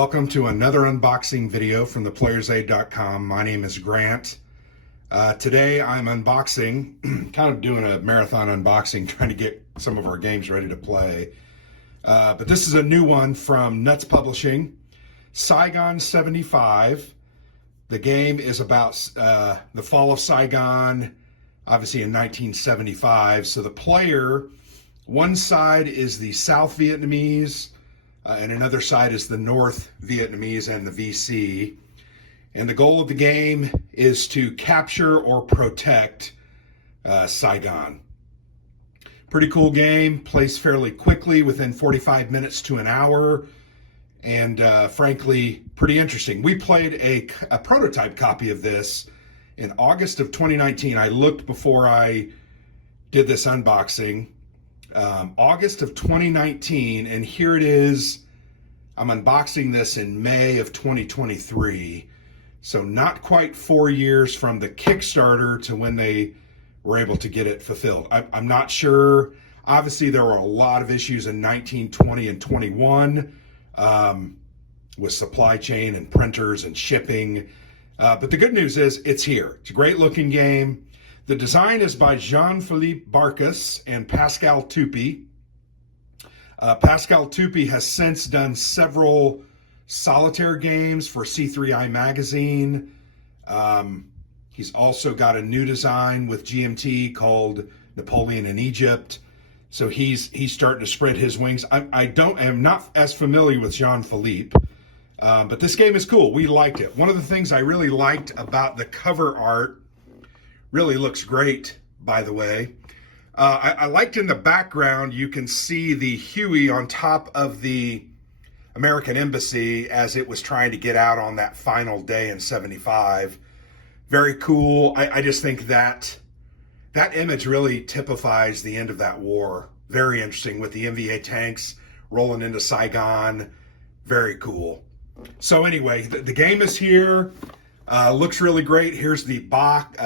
Welcome to another unboxing video from theplayersaid.com. My name is Grant. Today I'm unboxing, kind of doing a marathon unboxing, trying to get some of our games ready to play. But this is a new one from Nuts Publishing, Saigon 75. The game is about the fall of Saigon, obviously in 1975. So the player, one side is the South Vietnamese, and another side is the North Vietnamese and the VC. And the goal of the game is to capture or protect Saigon. Pretty cool game, plays fairly quickly within 45 minutes to an hour, and frankly, pretty interesting. We played a prototype copy of this in August of 2019. I looked before I did this unboxing. August of 2019, and here it is. I'm unboxing this in May of 2023, so not quite 4 years from the Kickstarter to when they were able to get it fulfilled. I'm not sure. Obviously, there were a lot of issues in 19, 20, and 21 with supply chain and printers and shipping, but the good news is it's here. It's a great looking game. The design is by Jean-Philippe Barcus and Pascal Tupi. Pascal Tupi has since done several solitaire games for C3I Magazine. He's also got a new design with GMT called Napoleon in Egypt. So he's starting to spread his wings. I am not as familiar with Jean-Philippe, but this game is cool. We liked it. One of the things I really liked about the cover art, really looks great, by the way. I liked in the background, you can see the Huey on top of the American Embassy as it was trying to get out on that final day in 75. Very cool. I just think that image really typifies the end of that war. Very interesting with the MVA tanks rolling into Saigon. Very cool. So anyway, the game is here. Looks really great. Here's the box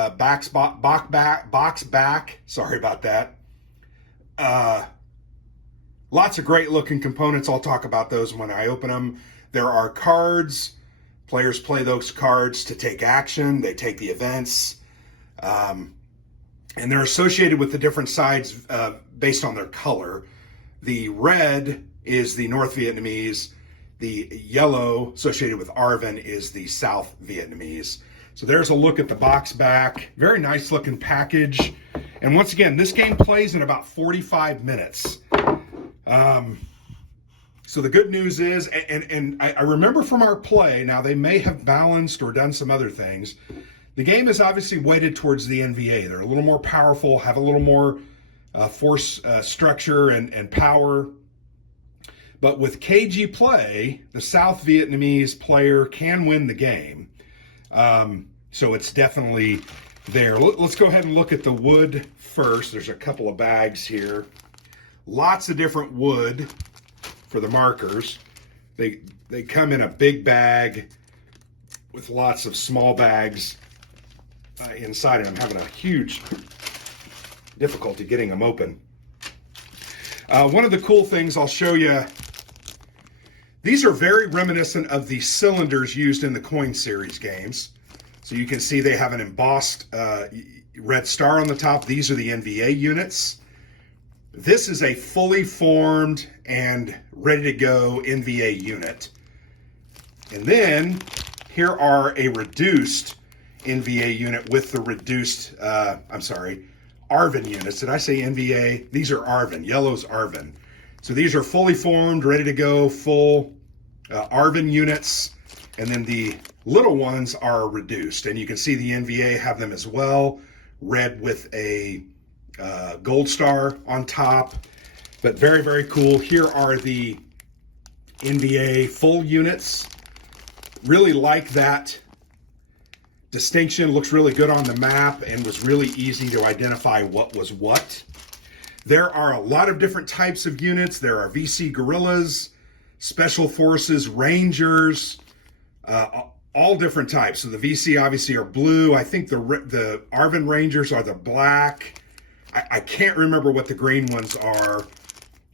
back. Sorry about that. Lots of great looking components. I'll talk about those when I open them. There are cards. Players play those cards to take action. They take the events. And they're associated with the different sides based on their color. The red is the North Vietnamese. The yellow associated with Arvin is the South Vietnamese. So there's a look at the box back. Very nice looking package. And once again, this game plays in about 45 minutes. So the good news is, and I remember from our play, now they may have balanced or done some other things. The game is obviously weighted towards the NVA. They're a little more powerful, have a little more force structure and power. But with KG play, the South Vietnamese player can win the game. So it's definitely there. Let's go ahead and look at the wood first. There's a couple of bags here. Lots of different wood for the markers. They come in a big bag with lots of small bags inside, and I'm having a huge difficulty getting them open. One of the cool things I'll show you, these are very reminiscent of the cylinders used in the Coin Series games. So you can see they have an embossed red star on the top. These are the NVA units. This is a fully formed and ready to go NVA unit. And then here are a reduced NVA unit with the reduced, Arvin units. Did I say NVA? These are Arvin. Yellow's Arvin. So these are fully formed, ready to go, full Arvin units. And then the little ones are reduced. And you can see the NVA have them as well. Red with a gold star on top. But very, very cool. Here are the NVA full units. Really like that distinction. Looks really good on the map and was really easy to identify what was what. There are a lot of different types of units. There are VC guerrillas, special forces, rangers, all different types. So the VC obviously are blue. I think the Arvin Rangers are the black. I can't remember what the green ones are,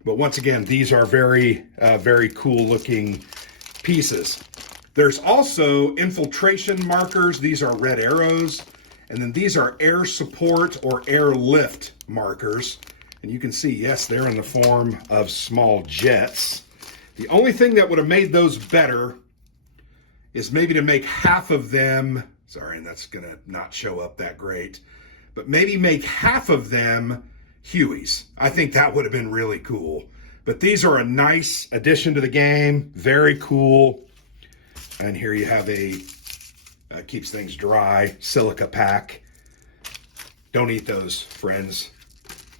but once again, these are very, very cool looking pieces. There's also infiltration markers. These are red arrows. And then these are air support or air lift markers. And you can see, yes, they're in the form of small jets. The only thing that would have made those better is maybe to make half of them, sorry, and that's gonna not show up that great, but maybe make half of them Hueys. I think that would have been really cool. But these are a nice addition to the game, very cool. And here you have a, keeps things dry, silica pack. Don't eat those, friends.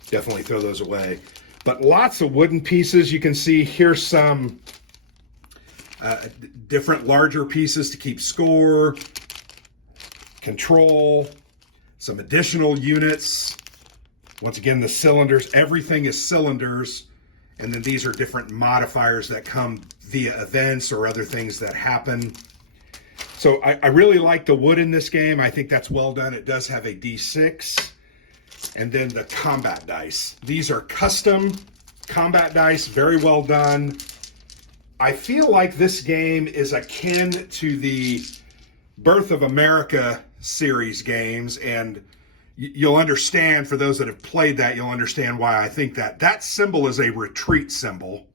Definitely throw those away. But lots of wooden pieces. You can see here's some different larger pieces to keep score, control, some additional units. Once again, the cylinders, everything is cylinders. And then these are different modifiers that come via events or other things that happen. So I really like the wood in this game. I think that's well done. It does have a D6. And then the combat dice. These are custom combat dice, very well done. I feel like this game is akin to the Birth of America series games, and you'll understand, for those that have played that, you'll understand why I think that. That symbol is a retreat symbol.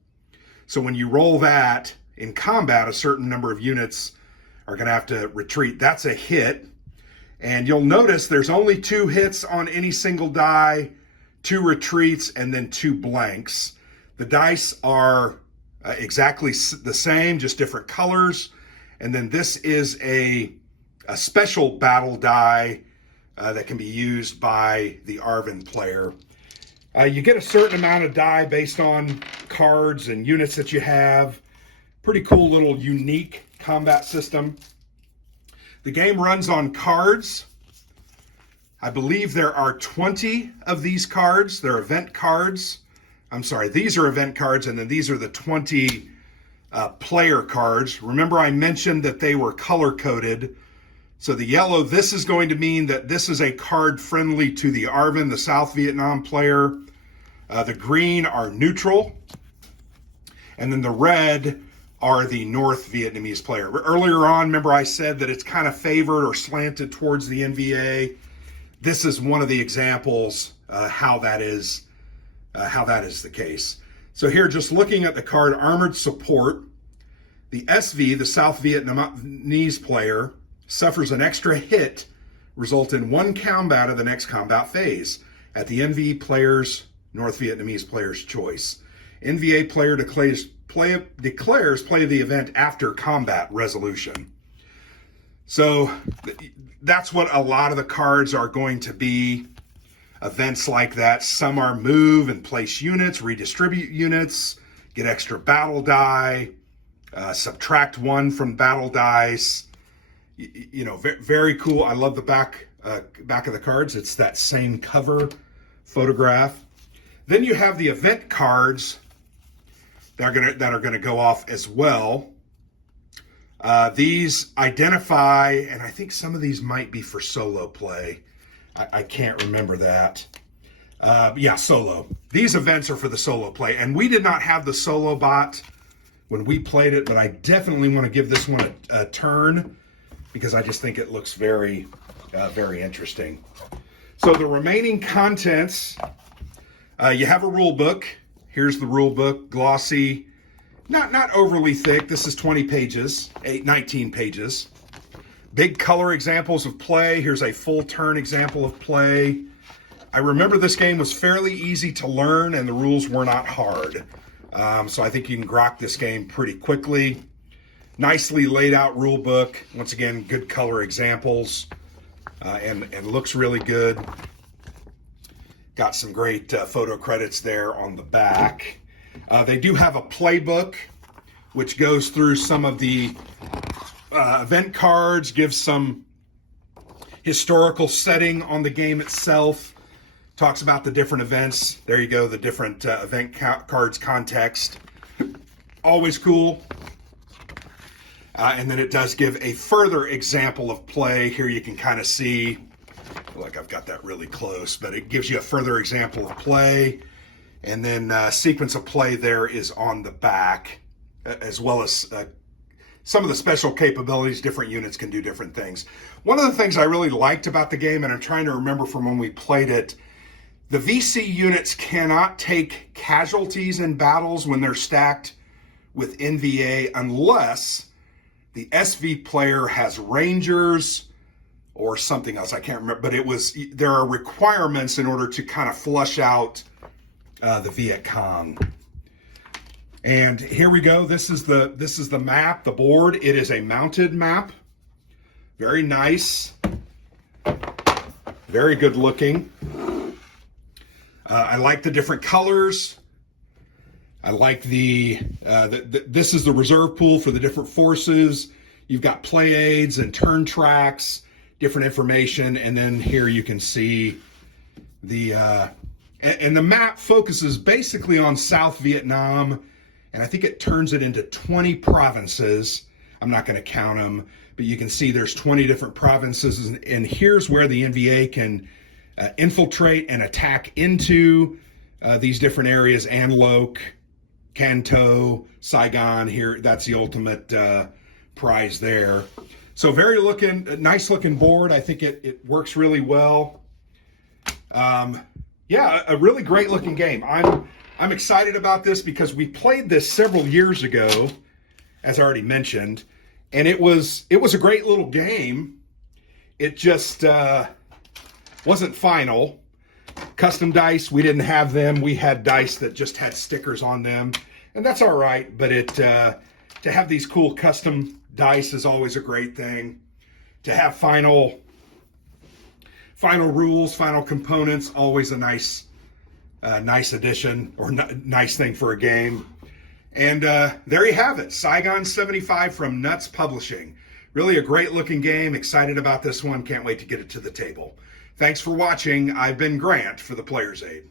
So when you roll that in combat, a certain number of units are going to have to retreat. That's a hit. And you'll notice there's only 2 hits on any single die, 2 retreats, and then 2 blanks. The dice are exactly the same, just different colors. And then this is a special battle die that can be used by the Arvin player. You get a certain amount of die based on cards and units that you have. Pretty cool little unique combat system. The game runs on cards. I believe there are 20 of these cards. They're event cards. I'm sorry, these are event cards, and then these are the 20 player cards. Remember, I mentioned that they were color-coded. So the yellow, this is going to mean that this is a card friendly to the Arvin, the South Vietnam player. The green are neutral. And then the red are the North Vietnamese player. Earlier on, remember I said that it's kind of favored or slanted towards the NVA. This is one of the examples how that is the case. So here, just looking at the card Armored Support, the SV, the South Vietnamese player, suffers an extra hit, result in 1 combat of the next combat phase at the NV player's, North Vietnamese player's choice. NVA player declares play of the event after combat resolution. So that's what a lot of the cards are going to be. Events like that. Some are move and place units, redistribute units, get extra battle die, subtract 1 from battle dice. You know, very cool. I love the back of the cards. It's that same cover photograph. Then you have the event cards that are gonna go off as well. These identify, and I think some of these might be for solo play. I can't remember that. Yeah, solo. These events are for the solo play, and we did not have the solo bot when we played it, but I definitely want to give this one a turn because I just think it looks very, very interesting. So the remaining contents, you have a rule book. Here's the rule book, glossy, not overly thick. This is 20 pages, 19 pages. Big color examples of play. Here's a full turn example of play. I remember this game was fairly easy to learn and the rules were not hard. So I think you can grok this game pretty quickly. Nicely laid out rule book. Once again, good color examples and looks really good. Got some great photo credits there on the back. They do have a playbook, which goes through some of the event cards, gives some historical setting on the game itself, talks about the different events. There you go, the different event cards context. Always cool. And then it does give a further example of play. Here you can kind of see, like I've got that really close, but it gives you a further example of play. And then sequence of play there is on the back, as well as some of the special capabilities, different units can do different things. One of the things I really liked about the game, and I'm trying to remember from when we played it, the VC units cannot take casualties in battles when they're stacked with NVA unless the SV player has Rangers or something else. I can't remember, but there are requirements in order to kind of flush out the Viet Cong. And here we go. This is the map, the board. It is a mounted map. Very nice. Very good looking. I like the different colors. I like this is the reserve pool for the different forces. You've got play aids and turn tracks, different information, and then here you can see and the map focuses basically on South Vietnam, and I think it turns it into 20 provinces. I'm not going to count them, but you can see there's 20 different provinces, and here's where the NVA can infiltrate and attack into these different areas. An Loc, Can Tho, Saigon, here, that's the ultimate prize there. So nice looking board. I think it works really well. Yeah, a really great looking game. I'm excited about this because we played this several years ago, as I already mentioned, and it was a great little game. It just wasn't final. Custom dice, we didn't have them. We had dice that just had stickers on them, and that's all right. But to have these cool custom dice is always a great thing. To have final rules, final components, always a nice addition or nice thing for a game. And there you have it, Saigon 75 from Nuts Publishing. Really a great looking game. Excited about this one. Can't wait to get it to the table. Thanks for watching. I've been Grant for the Player's Aid.